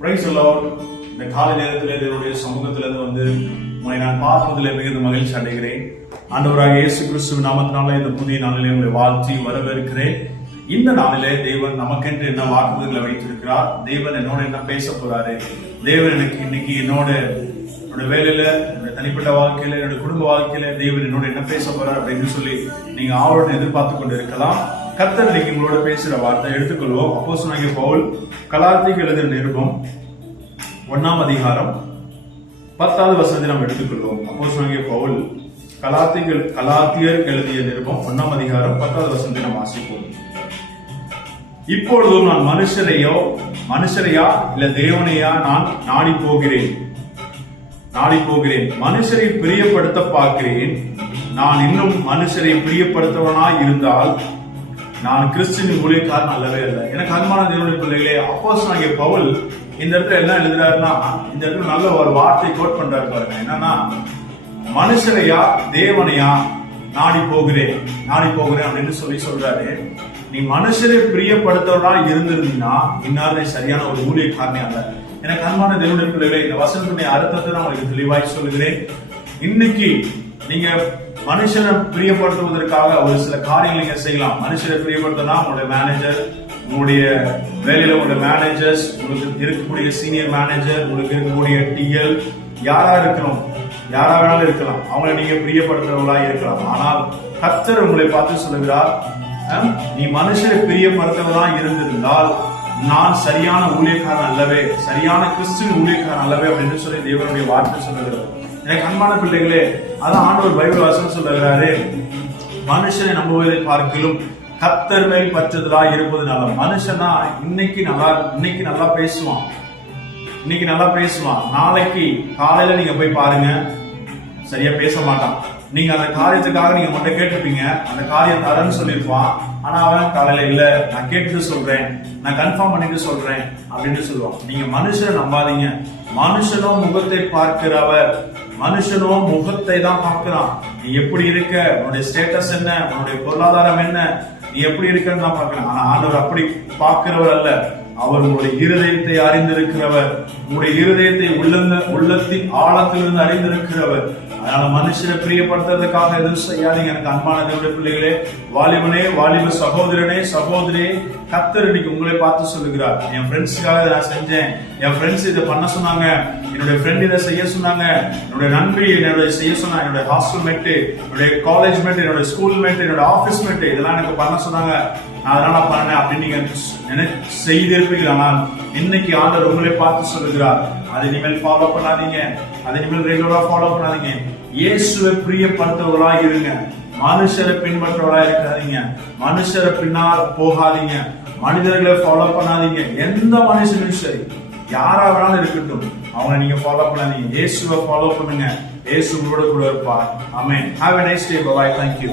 Praise the Lord. இந்த காலை நேரத்தில் தேவனுடைய சமூகத்திலிருந்து வந்து உங்களை நான் பார்ப்பதில் மிகுந்த மகிழ்ச்சி அடைகிறேன். ஆண்டவராக இயேசு கிறிஸ்துவின் நாமத்தினால இந்த புதிய நாளிலே உங்களை வாழ்த்தி வரவேற்கிறேன். இந்த நாளிலே தேவன் நமக்கென்று என்ன வாக்குறுதிகளை வைத்திருக்கிறார், தேவன் என்னோட என்ன பேச போறாரு, தேவன் எனக்கு இன்னைக்கு என்னோட வேலையில, என்னோட தனிப்பட்ட வாழ்க்கையில, என்னோட குடும்ப வாழ்க்கையில தேவன் என்னோட என்ன பேச போறார் அப்படின்னு சொல்லி நீங்க ஆவலுடன் எதிர்பார்த்து கொண்டு இருக்கலாம். கர்த்தர் இன்னைக்கு உங்களோட பேசுற வார்த்தை எடுத்துக்கொள்வோம். அப்போஸ்தலனாகிய பவுல் கலாத்தியருக்கு எழுதின நிருபம் 1ஆம் அதிகாரம் 10வது வசனத்தை நாம் எடுத்துக்கொள்வோம். அப்போஸ்தலனாகிய பவுல் கலாத்தியர் எழுதிய நிருபம் 1ஆம் அதிகாரம் 10வது வசனத்தை நாம் வாசிப்போம். இப்பொழுதும் நான் மனுஷரையா இல்ல தேவனையா நான் நாடி போகிறேன். மனுஷரை பிரியப்படுத்த பார்க்கிறேன். நான் இன்னும் மனுஷரை பிரியப்படுத்தவனாய் இருந்தால் நான் கிறிஸ்துவின் ஊழியக்காரன் அல்லவே அல்ல. எனக்கு அன்பான தேவனுடைய பிள்ளைகளே, அப்போஸ்தலனாகிய பவுல் இந்த இடத்துல என்ன எழுதுறாருன்னா, இந்த இடத்துல நல்ல ஒரு வார்த்தை கோட் பண்றாரு பாருங்க. என்னன்னா, மனுஷரையா தேவனையா நாடி போகிறேன் அப்படின்னு சொல்றாரு. நீ மனுஷரை பிரியப்படுத்தவனா இருந்திருந்தீங்கன்னா இன்னாரே சரியான ஒரு ஊழியக்காரனே அல்ல. எனக்கு அன்பான தேவனுடைய பிள்ளைகளே, இந்த வசனத்துடைய அர்த்தத்தை நான் உங்களுக்கு தெளிவாய் சொல்லுகிறேன். இன்னைக்கு நீங்க மனுஷனை பிரியப்படுத்துவதற்காக ஒரு சில காரியங்கள் நீங்க செய்யலாம். மனுஷரை பிரியப்படுத்தினா உங்களுடைய மேனேஜர், உங்களுடைய வேலையில உங்களுடைய மேனேஜர்ஸ், உங்களுக்கு இருக்கக்கூடிய சீனியர் மேனேஜர், உங்களுக்கு இருக்கக்கூடிய டிஎல், யாரா வேணாலும் இருக்கலாம். அவங்களை நீங்க பிரியப்படுத்துறவங்களா இருக்கலாம். ஆனால் கர்த்தர் உங்களை பார்த்து சொல்லுகிறார், நீ மனுஷரை பிரியப்படுத்துறவங்களா இருந்திருந்தால் நான் சரியான ஊழியக்காரன் அல்லவே, சரியான கிறிஸ்துவின் ஊழியக்காரன் அல்லவே அப்படின்னு சொல்லி தேவனுடைய வார்த்தை சொல்லுகிறார். எனக்கு அன்பான பிள்ளைகளே, அதான் ஆண்டவர் பைபிள் வசனம் சொல்லுகிறாரு, மனுஷனை நம்புவதை பார்க்கிலும் கர்த்தர் மேல் பற்றுதலா இருப்பதுனால. மனுஷனா இன்னைக்கு நல்லா பேசுவான், நாளைக்கு காலையில நீங்க போய் பாருங்க, சரியா பேச மாட்டான். நீங்க அந்த காரியத்துக்காக நீங்க மட்டும் கேட்டுப்பீங்க, அந்த காரியம் தரேன்னு சொல்லிருப்பான். ஆனா அவன் காலையில இல்ல, நான் கேட்டுட்டு சொல்றேன், நான் கன்ஃபார்ம் பண்ணிட்டு சொல்றேன் அப்படின்னு சொல்லுவான். நீங்க மனுஷனை நம்பாதீங்க. மனுஷனோ முகத்தை பார்க்கிறவர், மனுஷனோ முகத்தை தான் பார்க்கிறான். நீ எப்படி இருக்க, உன்னுடைய ஸ்டேட்டஸ் என்ன, உன்னுடைய பொருளாதாரம் என்ன, நீ எப்படி இருக்கன்னு தான் பார்க்கலாம். ஆனா ஆண்டவர் அப்படி பார்க்கிறவர் அல்ல. அவர் உங்களுடைய இருதயத்தை அறிந்திருக்கிறவர், உங்களுடைய இருதயத்தை உள்ளத்தின் ஆழத்திலிருந்து அறிந்திருக்கிறவர். அதனால மனுஷரை பிரியப்படுத்துறதுக்காக எதுவும் செய்யாதீங்க. எனக்கு அன்பான தேவனுடைய பிள்ளைகளே, வாலிபனே, வாலிப சகோதரனே, சகோதரியே, கர்த்தர் இன்னைக்கு உங்களை பார்த்து சொல்லுகிறார், என் ஃப்ரெண்ட்ஸுக்காக இதை நான் செஞ்சேன், என் ஃப்ரெண்ட்ஸ் இதை பண்ண சொன்னாங்க, என்னுடைய ஃப்ரெண்ட் இதை செய்ய சொன்னாங்க, என்னுடைய நண்பி என்னுடைய செய்ய சொன்னாங்க, என்னுடைய ஹாஸ்டல் மேட்டு, என்னுடைய காலேஜ் மேட்டு, என்னுடைய ஸ்கூல் மேட்டு, என்னோட ஆபீஸ் மேட்டு, இதெல்லாம் எனக்கு பண்ண சொன்னாங்க, நான் அதனால பண்ணேன் அப்படின்னு நீங்க செய்திருப்பீர்கள். ஆனால் இன்னைக்கு ஆண்டவர் உங்களை பார்த்து சொல்லுகிறார், அதை இனிமேல் ஃபாலோ பண்ணாதீங்க, அதை இனிமேல் ரெகுலரா ஃபாலோ பண்ணாதீங்க. இயேசுவை பிரியப்படுத்தவர்களா இருங்க, மனுஷரை பின்பற்றவர்களா இருக்காதீங்க, மனுஷரை பின்னால் போகாதீங்க, மனிதர்களை ஃபாலோ பண்ணாதீங்க. எந்த மனுஷனும் சரி, யாரா வேணாலும் இருக்கட்டும், அவங்களை நீங்க ஃபாலோ பண்ணாதீங்க. இயேசுவை ஃபாலோ பண்ணுங்க, இயேசு உங்களோட கூட இருப்பார். ஆமென். Have a nice day. Bye. Thank you.